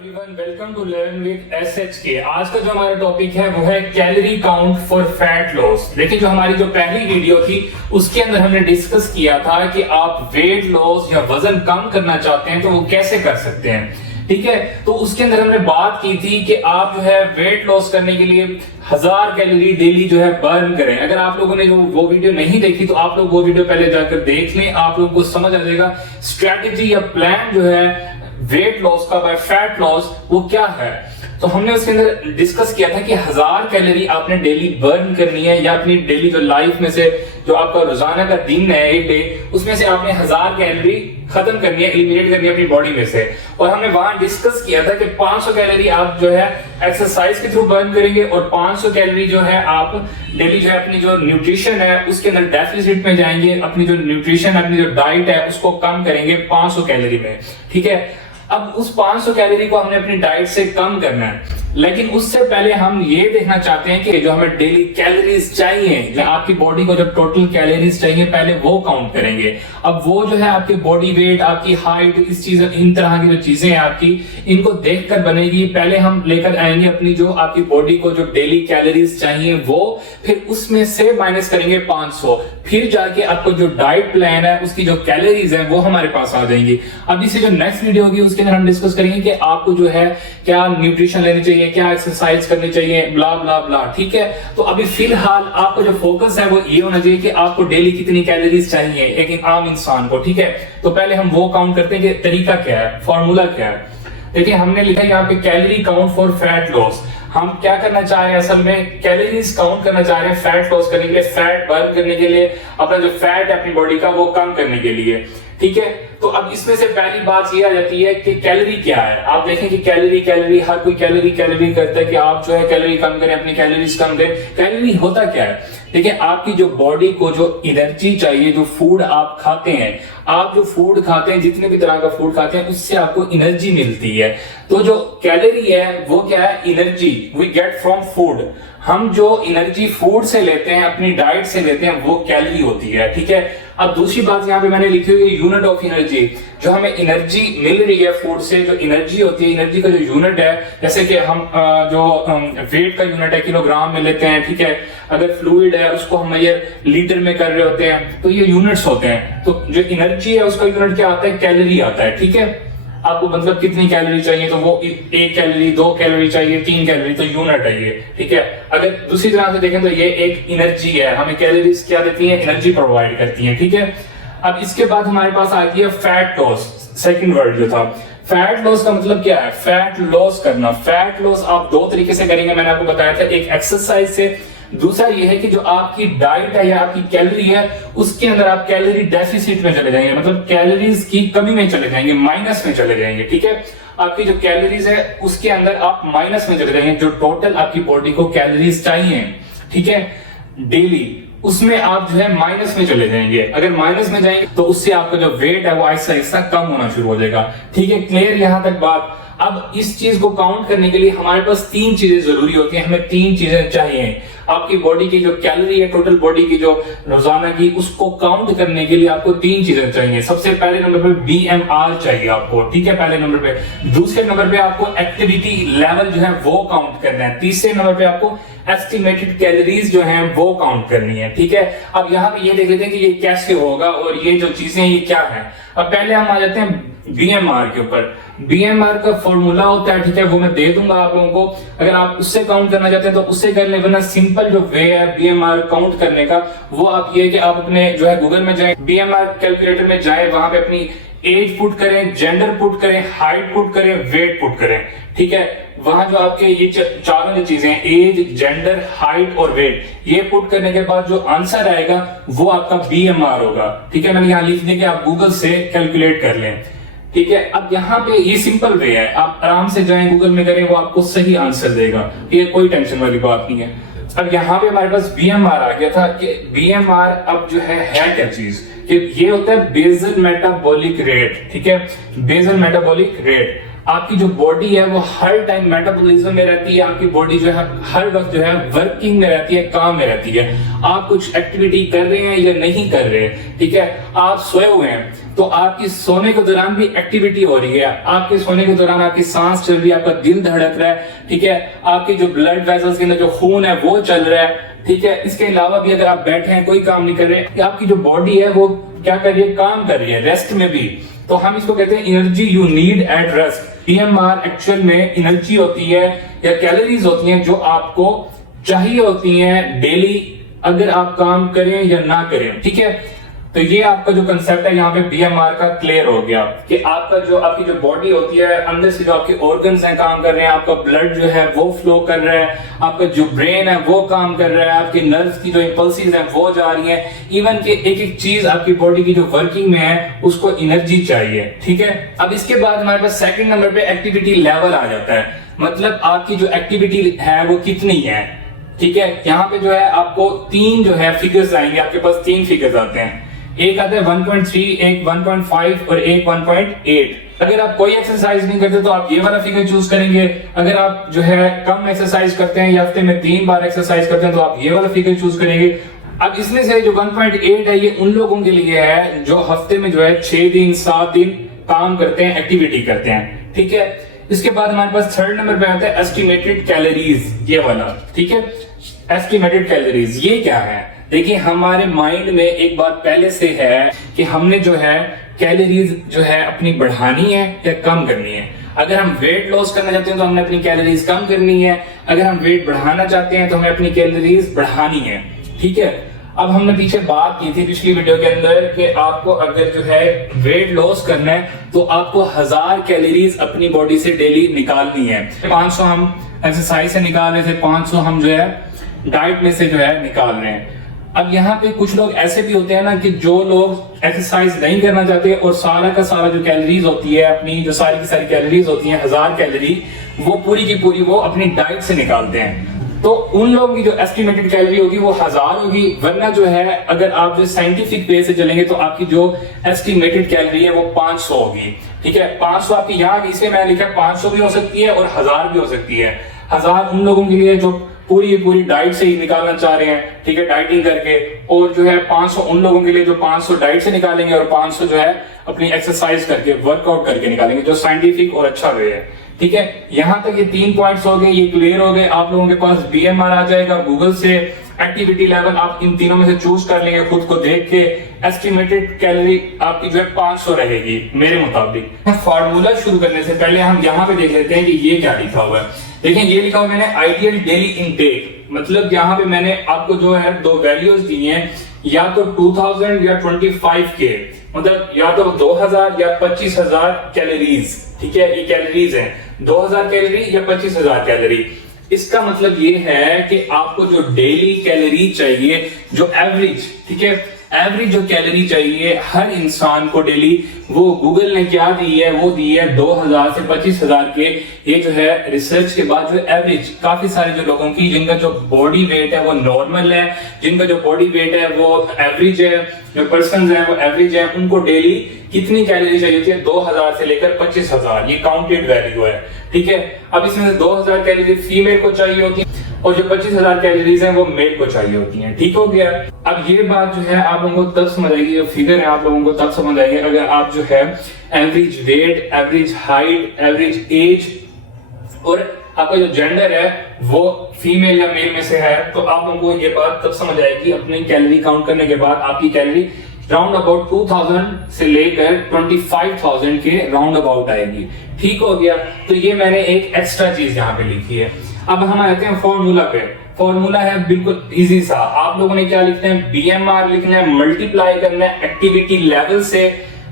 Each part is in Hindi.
Everyone, welcome to learn with SHK। आज का जो हमारा टॉपिक है वो है calorie count for fat loss. देखिए, जो हमारी जो पहली वीडियो थी उसके अंदर हमने डिस्कस किया था कि आप वेट लॉस या वजन कम करना चाहते हैं तो वो कैसे कर सकते हैं। ठीक है, तो उसके अंदर हमने बात की थी कि आप जो है वेट लॉस करने के लिए 1000 कैलोरी डेली जो है बर्न करें। अगर आप लोगों ने जो वो वीडियो नहीं देखी तो आप लोग वो वीडियो पहले जाकर देख लें, आप लोगों को समझ आ जाएगा स्ट्रैटेजी या प्लान जो है वेट लॉस का बाय फैट लॉस वो क्या है। तो हमने उसके अंदर डिस्कस किया था कि 1000 कैलोरी आपने डेली बर्न करनी है, या अपनी डेली जो लाइफ में से जो आपका रोजाना का दिन है एक डे, उसमें से आपने 1000 कैलोरी खत्म करनी है, एलिमिनेट करनी है अपनी बॉडी में से। और हमने वहां डिस्कस किया था कि 500 कैलोरी आप जो है एक्सरसाइज के थ्रू बर्न करेंगे और 500 कैलोरी जो है आप डेली जो है अपनी जो न्यूट्रिशन है उसके अंदर डेफिसिट में जाएंगे, अपनी जो न्यूट्रिशन अपनी जो डाइट है उसको कम करेंगे 500 कैलोरी में। ठीक है, अब उस 500 कैलोरी को हमने अपनी डाइट से कम करना है, लेकिन उससे पहले हम ये देखना चाहते हैं कि जो हमें डेली कैलोरीज चाहिए, जो आपकी बॉडी को जो टोटल कैलोरीज चाहिए पहले वो काउंट करेंगे। अब वो जो है आपके बॉडी वेट, आपकी हाइट, इस चीज इन तरह की जो चीजें हैं आपकी, इनको देखकर बनेगी। पहले हम लेकर आएंगे अपनी जो आपकी बॉडी को जो डेली कैलोरीज चाहिए वो, फिर उसमें से माइनस करेंगे 500, फिर जाके आपको जो डाइट प्लान है उसकी जो कैलोरीज है वो हमारे पास आ जाएंगी। अब इससे जो नेक्स्ट वीडियो होगी उसके अंदर हम डिस्कस करेंगे कि आपको जो है क्या न्यूट्रिशन लेनी चाहिए, क्या एक्सरसाइज करनी चाहिए, ब्ला ब्ला ब्ला। ठीक है, तो अभी फिलहाल आपको जो फोकस है वो ये होना चाहिए कि आपको डेली कितनी कैलोरीज चाहिए एक आम इंसान को। ठीक है, तो पहले हम वो काउंट करते हैं कि तरीका क्या है, फॉर्मूला क्या है। देखिए, हमने लिखा है यहाँ पे calorie count for fat loss. हम क्या करना चाह रहे हैं, असल में कैलोरीज काउंट करना चाह रहे हैं फैट लॉस करने के लिए, फैट बर्न करने के लिए, अपना जो फैट है अपनी बॉडी का वो कम करने के लिए। ठीक है, तो अब इसमें से पहली बात ये आ जाती है कि कैलोरी क्या है। आप देखें कि कैलोरी हर कोई कैलोरी करता है कि आप जो है कैलोरी कम करें, अपनी कैलोरीज कम करें। कैलोरी होता क्या है? देखिए, आपकी जो बॉडी को जो एनर्जी चाहिए, जो फूड आप खाते हैं, आप जो फूड खाते हैं, जितने भी तरह का फूड खाते हैं उससे आपको एनर्जी मिलती है। तो जो कैलोरी है वो क्या है? Energy we get from food. हम जो एनर्जी फूड से लेते हैं, अपनी डाइट से लेते हैं, वो कैलोरी होती है। ठीक है, अब दूसरी बात यहाँ पे मैंने लिखी हुई है यूनिट ऑफ एनर्जी। जो हमें एनर्जी मिल रही है फूड से, जो एनर्जी होती है, एनर्जी का जो यूनिट है, जैसे कि हम जो वेट का यूनिट है किलोग्राम में लेते हैं। ठीक है, अगर फ्लूइड है उसको हम मेजर लीटर में कर रहे होते हैं, तो ये यूनिट्स होते हैं। तो जो एनर्जी है उसका यूनिट क्या आता है? कैलोरी आता है। ठीक है, आपको मतलब कितनी कैलोरी चाहिए, तो वो 1 कैलोरी, 2 कैलोरी चाहिए, 3 कैलोरी, तो यूनिट है ये। ठीक है, अगर दूसरी तरह से देखें तो ये एक एनर्जी है, हमें कैलोरीज क्या देती है? एनर्जी प्रोवाइड करती है। ठीक है, अब इसके बाद हमारे पास आती है फैट लॉस। सेकंड वर्ड जो था फैट लॉस का मतलब क्या है? फैट लॉस करना। फैट लॉस आप 2 तरीके से करेंगे, मैंने आपको बताया था, एक एक्सरसाइज से, दूसरा ये है कि जो आपकी डाइट है या आपकी कैलोरी है उसके अंदर आप कैलोरी डेफिसिट में चले जाएंगे, मतलब कैलोरीज की कमी में चले जाएंगे, माइनस में चले जाएंगे। ठीक है, आपकी जो कैलोरीज है उसके अंदर आप माइनस में चले जाएंगे, जो टोटल आपकी बॉडी को कैलोरीज चाहिए, ठीक है, डेली, उसमें आप जो है माइनस में चले जाएंगे। अगर माइनस में जाएंगे तो उससे आपका जो वेट है वो आहिस्ता आहिस्ता कम होना शुरू हो जाएगा। ठीक है, क्लियर यहां तक बात। अब इस चीज को काउंट करने के लिए हमारे पास 3 चीजें जरूरी होती हैं, हमें 3 चीजें चाहिए। आपकी बॉडी की जो कैलोरी है, टोटल बॉडी की जो रोजाना की, उसको काउंट करने के लिए आपको 3 चीजें चाहिए। सबसे पहले नंबर पे BMR चाहिए आपको। ठीक है, पहले नंबर पे। दूसरे नंबर पे आपको एक्टिविटी लेवल जो है वो काउंट करना है। तीसरे नंबर पे आपको एस्टिमेटेड कैलोरीज जो है वो काउंट करनी है। ठीक है, अब यहाँ पे ये देख लेते हैं कि ये कैसे होगा और ये जो चीजें ये क्या है। अब पहले हम आ जाते हैं BMR के ऊपर। BMR का फॉर्मूला होता है, ठीक है, वो मैं दे दूंगा आप लोगों को। अगर आप उससे काउंट करना चाहते हैं तो उससे कर लें, वरना सिंपल जो वे है BMR काउंट करने का वो आप ये कि आप अपने जो है गूगल में जाएं, BMR कैलकुलेटर में जाएं, वहां पे अपनी एज पुट करें, जेंडर पुट करें, हाइट पुट करें, वेट पुट करें। ठीक है, वहां जो आपके ये चारों जो चीजें, एज, जेंडर, हाइट और वेट, ये पुट करने के बाद जो आंसर आएगा वो आपका BMR होगा। ठीक है, मैंने यहाँ लिख दिया कि आप गूगल से कैलकुलेट कर लें। ठीक है, अब यहाँ पे ये सिंपल वे है, आप आराम से जाएं गूगल में करें, वो आपको सही आंसर देगा। ये कोई टेंशन वाली बात नहीं है। अब यहाँ पे हमारे पास BMR आ गया था कि BMR अब जो है क्या चीज, कि ये होता है बेसल मेटाबॉलिक रेट। ठीक है, बेसल मेटाबॉलिक रेट। आपकी जो बॉडी है वो हर टाइम मेटाबॉलिज्म में रहती है, आपकी बॉडी जो है हर वक्त जो है वर्किंग में रहती है, काम में रहती है। आप कुछ एक्टिविटी कर रहे हैं या नहीं कर रहे हैं, ठीक है, आप सोए हुए हैं, तो आपकी सोने के दौरान भी एक्टिविटी हो रही है, आपके सोने के दौरान आपकी सांस चल रही है, आपका दिल धड़क रहा है, ठीक है, आपके जो ब्लड वेसल्स के अंदर जो खून है वो चल रहा है, ठीक है। इसके अलावा भी अगर आप बैठे हैं, कोई काम नहीं कर रहे, आपकी जो बॉडी है वो क्या कर रही है, काम कर रही है, रेस्ट में भी। तो हम इसको कहते हैं energy you need at rest. BMR actual में एनर्जी होती है या कैलोरीज होती हैं जो आपको चाहिए होती हैं डेली, अगर आप काम करें या ना करें, ठीक है। तो ये आपका जो कंसेप्ट है यहाँ पे बीएमआर का क्लियर हो गया कि आपकी जो बॉडी होती है, अंदर से जो आपके ऑर्गन्स हैं काम कर रहे हैं, आपका ब्लड जो है वो फ्लो कर रहा है, आपका जो ब्रेन है वो काम कर रहा है, आपकी नर्व्स की जो इंपल्सेस हैं वो जा रही हैं, इवन कि एक एक चीज आपकी बॉडी की जो वर्किंग में है उसको एनर्जी चाहिए, ठीक है। अब इसके बाद हमारे पास सेकंड नंबर पे एक्टिविटी लेवल आ जाता है, मतलब आपकी जो एक्टिविटी है वो कितनी है, ठीक है। यहाँ पे जो है आपको तीन जो है फिगर्स आएंगे, आपके पास तीन फिगर्स आते हैं, एक आता है 1.3, एक 1.5 और एक 1.8। अगर आप कोई एक्सरसाइज नहीं करते तो आप ये वाला फिगर चूज करेंगे, अगर आप जो है कम एक्सरसाइज करते हैं या हफ्ते में 3 बार एक्सरसाइज करते हैं तो आप ये वाला फिगर चूज करेंगे। अब इसमें से जो 1.8 है ये उन लोगों के लिए है जो हफ्ते में जो है 6 दिन 7 दिन काम करते हैं, एक्टिविटी करते हैं, ठीक है। इसके बाद हमारे पास थर्ड नंबर पे आता है एस्टिमेटेड कैलोरीज, ये वाला, ठीक है। एस्टिमेटेड कैलोरीज ये क्या है, देखिए हमारे माइंड में एक बात पहले से है कि हमने जो है कैलोरीज जो है अपनी बढ़ानी है या कम करनी है। अगर हम वेट लॉस करना चाहते हैं तो हमने अपनी कैलोरीज कम करनी है, अगर हम वेट बढ़ाना चाहते हैं तो हमें अपनी कैलोरीज बढ़ानी है, ठीक है। अब हमने पीछे बात की थी पिछली वीडियो के अंदर कि आपको अगर जो है वेट लॉस करना है तो आपको 1000 कैलोरीज अपनी बॉडी से डेली निकालनी है। 500 हम एक्सरसाइज से निकाल रहे थे, 500 हम जो है डाइट में से जो है निकाल रहे हैं। अब यहाँ पे कुछ लोग ऐसे भी होते हैं ना कि जो लोग एक्सरसाइज नहीं करना चाहते और सारा का सारा जो कैलोरीज होती है, अपनी जो सारी की सारी कैलोरीज होती हैं 1000 कैलोरी, वो पूरी की पूरी वो अपनी डाइट से निकालते हैं। तो उन लोगों की जो एस्टिमेटेड कैलोरी होगी वो 1000 होगी, वरना जो है अगर आप जो साइंटिफिक वे से चलेंगे तो आपकी जो एस्टिमेटेड कैलोरी है वो 500 होगी, ठीक है। 500 आपकी यहाँ इसमें मैंने लिखा 500 भी हो सकती है और 1000 भी हो सकती है। 1000 उन लोगों के लिए जो पूरी डाइट से ही निकालना चाह रहे हैं, ठीक है, डाइटिंग करके, और जो है 500 उन लोगों के लिए जो 500 डाइट से निकालेंगे और 500 जो है अपनी एक्सरसाइज करके वर्कआउट करके निकालेंगे, जो साइंटिफिक और अच्छा वे है, ठीक है। यहां तक ये 3 पॉइंट्स हो गए, ये क्लियर हो गए। आप लोगों के पास बीएमआर आ जाएगा, गूगल से एक्टिविटी लेवल आप इन तीनों में से चूज कर लेंगे खुद को देख के। एस्टिमेटेड कैलोरी आपकी जो है 500 रहेगी मेरे मुताबिक। फार्मूला शुरू करने से पहले हम यहाँ पे देख लेते हैं कि ये क्या लिखा हुआ है। देखिए ये लिखा हुआ मैंने आइडियल डेली इनटेक, मतलब यहाँ पे मैंने आपको जो है 2 वैल्यूज दी हैं, या तो 2000 या 25K, मतलब या तो 2000 या 25,000 कैलोरीज, ठीक है। ये कैलोरीज है 2000 कैलोरी या 25,000 कैलोरी। इसका मतलब ये है कि आपको जो डेली कैलोरी चाहिए, जो एवरेज, ठीक है, एवरेज जो कैलोरी चाहिए हर इंसान को डेली, वो गूगल ने क्या दी है, वो दी है 2000 से 25,000 के। ये जो है रिसर्च के बाद जो एवरेज काफी सारे जो लोगों की जिनका जो बॉडी वेट है वो नॉर्मल है, जिनका जो बॉडी वेट है वो एवरेज है, जो पर्सन है वो एवरेज है, उनको डेली कितनी कैलोरी चाहिए होती है 2000 से लेकर 25,000, ये काउंटेड वैल्यू है, ठीक है। अब इसमें से 2000 कैलोरी फीमेल को चाहिए होती है और जो 25,000 कैलोरीज हैं वो मेल को चाहिए होती हैं, ठीक हो गया। अब ये बात जो है आप लोगों को तब समझ आएगी, जो फिगर है आप लोगों को तब समझ आएगी अगर आप जो है average weight, average height, average age और आपका जो जेंडर है वो फीमेल या मेल में से है, तो आप लोगों को ये बात तब समझ आएगी अपनी कैलोरी काउंट करने के बाद। आपकी कैलोरी राउंड अबाउट 2000 से लेकर 25,000 के राउंड अबाउट आएगी, ठीक हो गया। तो ये मैंने एक एक्स्ट्रा चीज यहाँ पे लिखी है। अब हम आते हैं फॉर्मूला पे। फॉर्मूला है बिल्कुल इजी सा, आप लोगों ने क्या लिखना है, बीएमआर लिखना है, मल्टीप्लाई करना है एक्टिविटी लेवल से,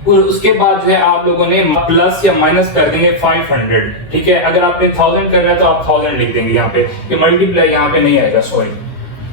और उसके बाद जो है आप लोगों ने प्लस या माइनस कर देंगे 500, ठीक है। अगर आपने 1000 करना है तो आप 1000 लिख देंगे यहाँ पे, ये मल्टीप्लाई यहाँ पे नहीं आएगा, सॉरी,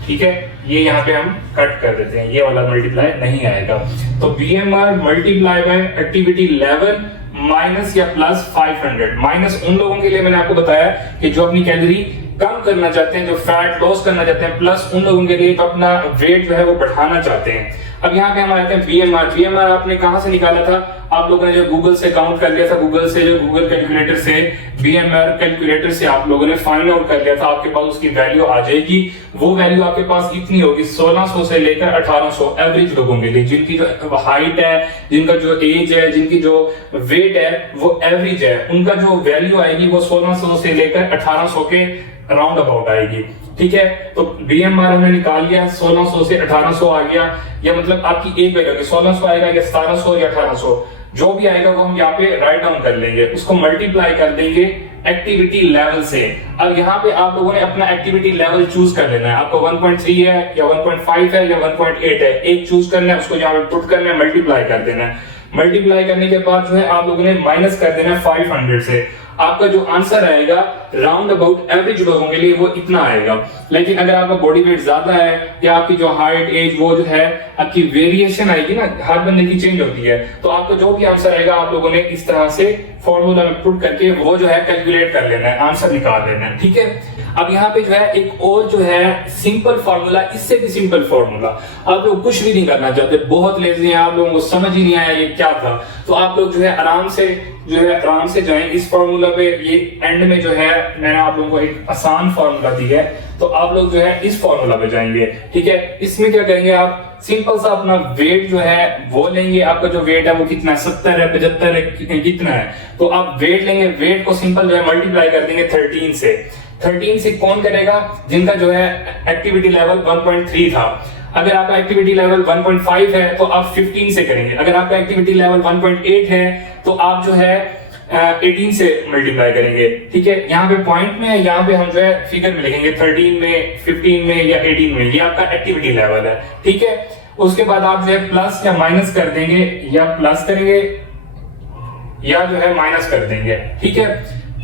ठीक है, ये यहाँ पे हम कट कर देते हैं, ये वाला मल्टीप्लाई नहीं आएगा। तो BMR multiply by activity level minus या प्लस 500। माइनस उन लोगों के लिए मैंने आपको बताया कि जो अपनी कैलोरी कम करना चाहते हैं, जो फैट लॉस करना चाहते हैं, प्लस उन लोगों के लिए जो अपना वेट जो है वो बढ़ाना चाहते हैं। अब यहाँ पे हम आते हैं बीएमआर। बीएमआर आपने कहां से निकाला था, आप लोगों ने जो गूगल से काउंट कर लिया था, गूगल से जो गूगल कैलकुलेटर से BMR कैलकुलेटर से आप लोगों ने फाइंड आउट कर लिया था, आपके पास उसकी वैल्यू आ जाएगी। वो वैल्यू आपके पास इतनी होगी 1600 से लेकर 1800 एवरेज लोगों के लिए, जिनकी जो हाइट है, जिनका जो एज है, जिनकी जो वेट है वो एवरेज है, उनका जो वैल्यू आएगी वो 1600 से लेकर 1800 के राउंड अबाउट आएगी। ठीक है, तो BMR हमने निकाल लिया, 1600 से 1800 आ गया, या मतलब आपकी एक वैल्यू 1600 आएगा या 1700 या 1800, जो भी आएगा वो हम यहाँ पे राइट डाउन कर लेंगे, उसको मल्टीप्लाई कर देंगे एक्टिविटी लेवल से। अब यहाँ पे आप लोगों ने अपना एक्टिविटी लेवल चूज कर लेना है, आपको 1.3 है या 1.5 है या 1.8 है, एक चूज करना है, उसको यहाँ पे पुट करना है, मल्टीप्लाई कर देना है। मल्टीप्लाई करने के बाद जो है आप लोगों ने माइनस कर देना है 500 से। आपका जो आंसर आएगा राउंड अबाउट एवरेज लोगों के लिए वो इतना आएगा। लेकिन अगर आपका बॉडी वेट ज्यादा है या आपकी जो हाइट एज वो जो है आपकी वेरिएशन आएगी ना, हर बंदे की चेंज होती है, तो आपको जो भी आंसर आएगा आप लोगों ने इस तरह से फॉर्मूला में पुट करके वो जो है कैलकुलेट कर लेना है, आंसर निकाल लेना है। ठीक है, अब यहाँ पे जो है एक और जो है सिंपल फॉर्मूला, इससे भी सिंपल फॉर्मूला, आप लोग कुछ भी नहीं करना चाहते, बहुत लेजी हैं, आप लोगों को समझ ही नहीं आया ये क्या था, तो आप लोग जो है आराम से जाएं इस फॉर्मूला पे। ये एंड में जो है मैंने आप लोगों को एक आसान फॉर्मूला दी है, तो आप लोग जो है इस फॉर्मूला पे जाएंगे। ठीक है, इसमें क्या करेंगे, आप सिंपल सा अपना वेट जो है वो लेंगे, आपका जो वेट है वो कितना है, 70 है, 75 है, कितना है, तो आप वेट लेंगे, वेट को सिंपल जो है मल्टीप्लाई कर देंगे 13 से। 13 से कौन करेगा, जिनका जो है एक्टिविटी लेवल 1.3 था। अगर आपका एक्टिविटी लेवल 1.5 है तो आप 15 से करेंगे, अगर आपका एक्टिविटी लेवल 1.8 है तो आप जो है 18 से मल्टीप्लाई करेंगे। ठीक है, यहाँ पे पॉइंट में, यहाँ पे हम जो है फिगर में लिखेंगे 13 में, 15 में या 18 में, ये आपका एक्टिविटी लेवल है। ठीक है, उसके बाद आप जो है प्लस या माइनस कर देंगे, या प्लस करेंगे या जो है माइनस कर देंगे। ठीक है,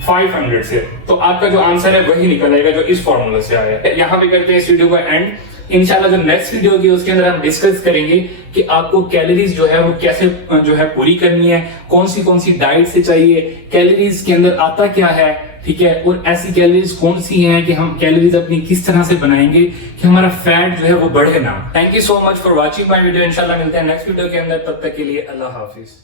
500 से, तो आपका जो आंसर है वही निकल आएगा जो इस फॉर्मूला से आया है। यहाँ पे करते हैं इस वीडियो का एंड। इंशाल्लाह जो नेक्स्ट वीडियो होगी उसके अंदर हम डिस्कस करेंगे कि आपको कैलोरीज जो है वो कैसे जो है पूरी करनी है, कौन सी डाइट से चाहिए, कैलोरीज के अंदर आता क्या है। ठीक है, और ऐसी कैलोरीज कौन सी हैं कि हम कैलोरीज अपनी किस तरह से बनाएंगे कि हमारा फैट जो है वो बढ़े ना। Thank you so much for watching my video. इंशाल्लाह मिलते हैं नेक्स्ट वीडियो के अंदर, तब तक के लिए अल्लाह हाफिज।